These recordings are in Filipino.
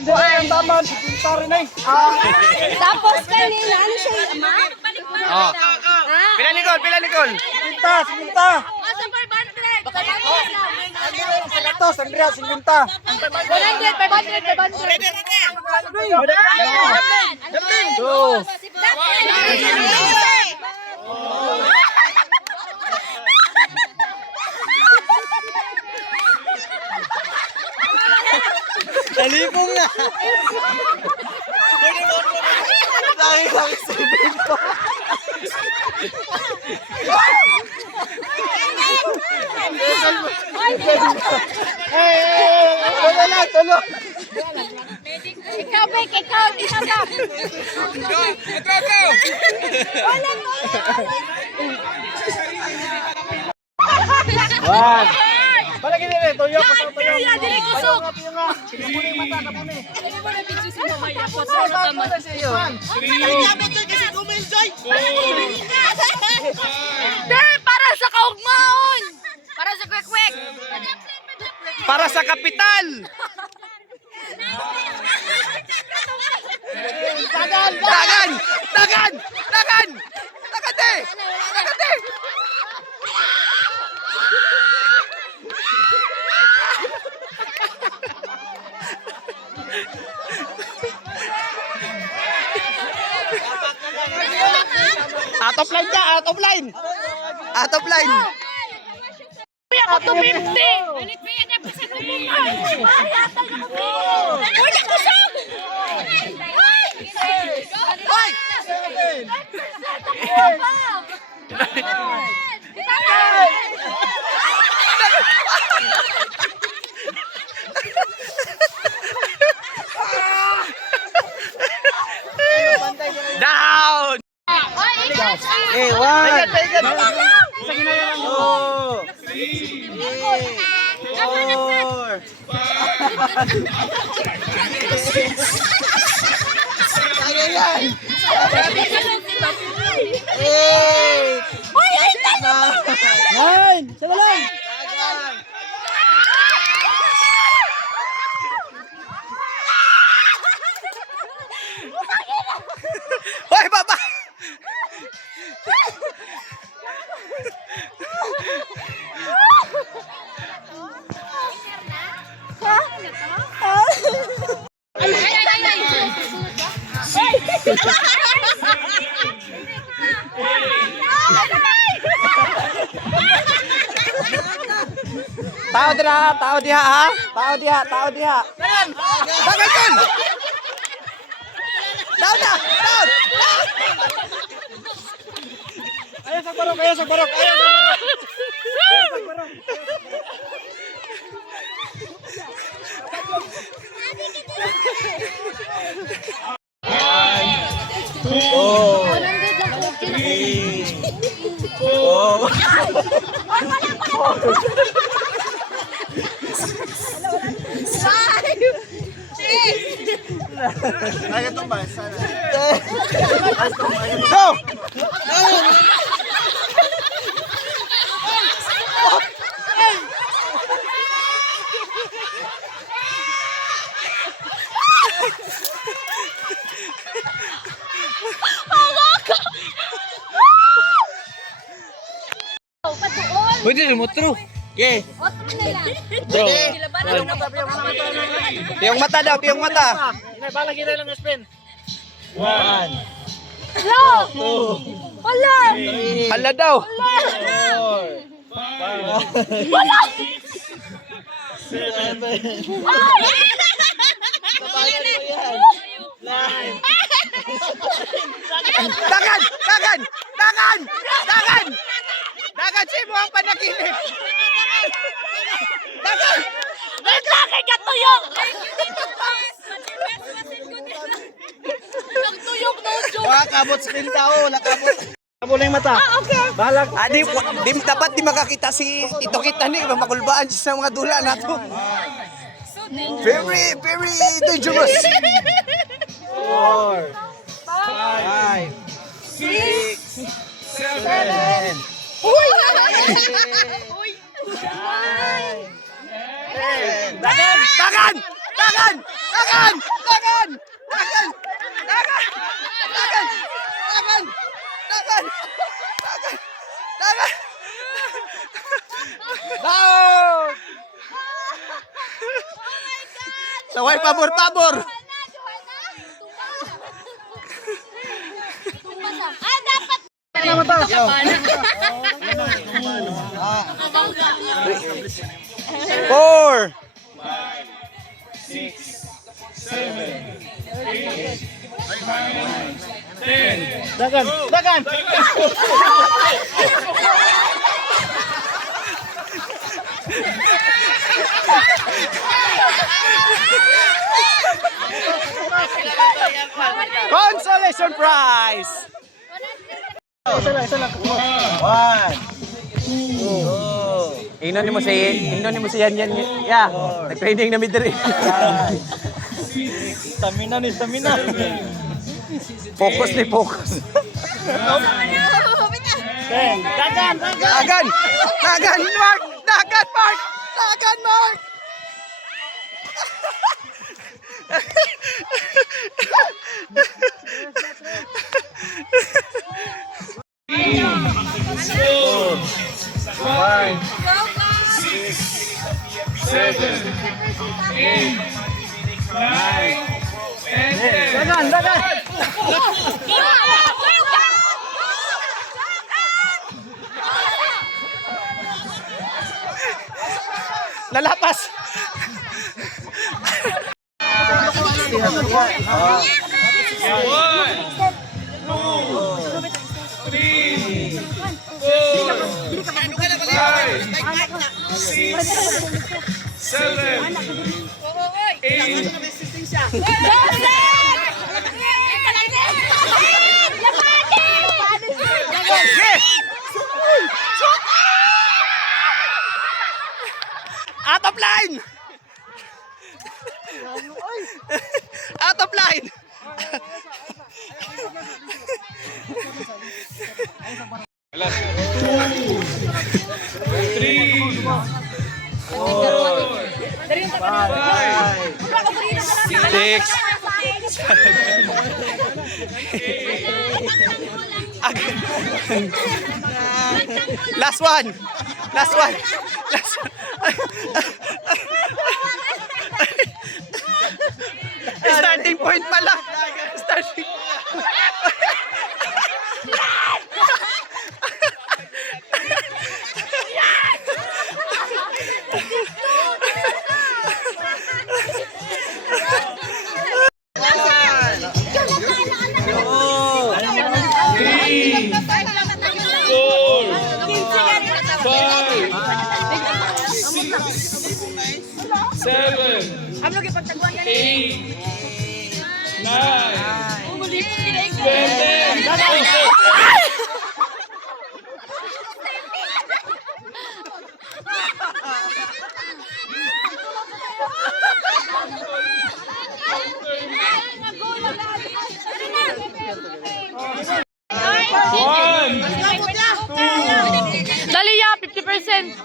Ang tama, sorry na Tapos kanina, ano siya yung ama? Oh. Pila Nicole? Sinta. Asa 500? Ito, Sandria, sinta. 100, 500. Go. Talipong na. Lagi sabihin pa. Tulog. Ikaw, Bek, ikaw. Wag. Balik ini rin, tuyo ko sa tuyo. Dili kusog. Tuyo nga. Kapuni yung mata, kapuni. Para sa kaugmaon. Para sa kwek-kwek. Para sa kapital. Dagan! Dagate! Out of line ka! Out of line! Ako to 50. Ulit pa yan ako sa tulungan. Wala ko sa. Hoy! Down! Okay, one. Two. Four. Ayan. Eight. Nine. Sama lang. Hoy, baba! Tao diha ha. Tao diha. Bakit yun? Down! Ayaw sa barok. Ayaw itong basa. Go! Pwede mo true. Okay. Piyong mata daw, piyong mata. Bala kita lang spin. One. Wala. Hala daw. Four. Wala. Dagan si mo ang panaginip. Dagan. Naglaki ka tuyok. Nagtuyok na yung joke. Kabot spin tao, nakabot. Kabot na yung mata. Okay. Balag. Dapat di makakita si Tito Kita ni makulbaan sa mga dula nato. Very dangerous. 4, 5, 6, 7, Uy! 8, 9, 10. Dagan! Lagan! Lagan! Lagan! Lagan! Lagan! Lagan! Lagan! Lagan! Lagan! Lagan! Down! Saway pabor-pabor. Dapat. Four. Dagan! Dagan! Consolation prize. Isa lang. One. Two. Inon ni mo si yan. Ya, nag-training na midri. Stamina. Focus. Ten. Dagan! Lagan, Mark! Lagan, Mark! Five. 6, 7, 8, 9, 10. Dagan! Lalapas! Out of line! Out of line! Six. Last one. Starting point pala. Starting. Dali ya, 50%.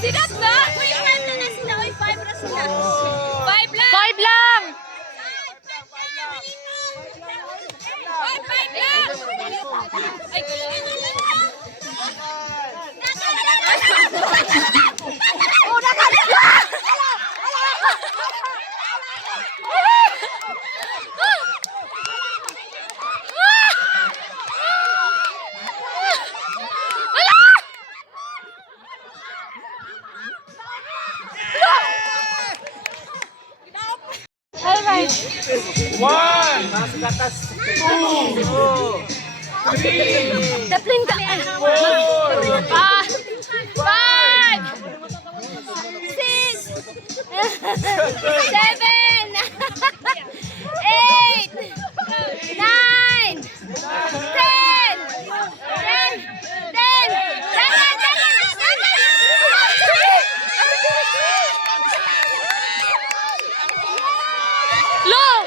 Sigat na! Uy, 5 na sila. Uy, 5 na sila. 5 lang! 5 lang! Uy, 5 lang! Ay, una ka na! One. Two. Taplin ka. Ah, 5, 6, 7, 8, 9, 10, 10. Lo!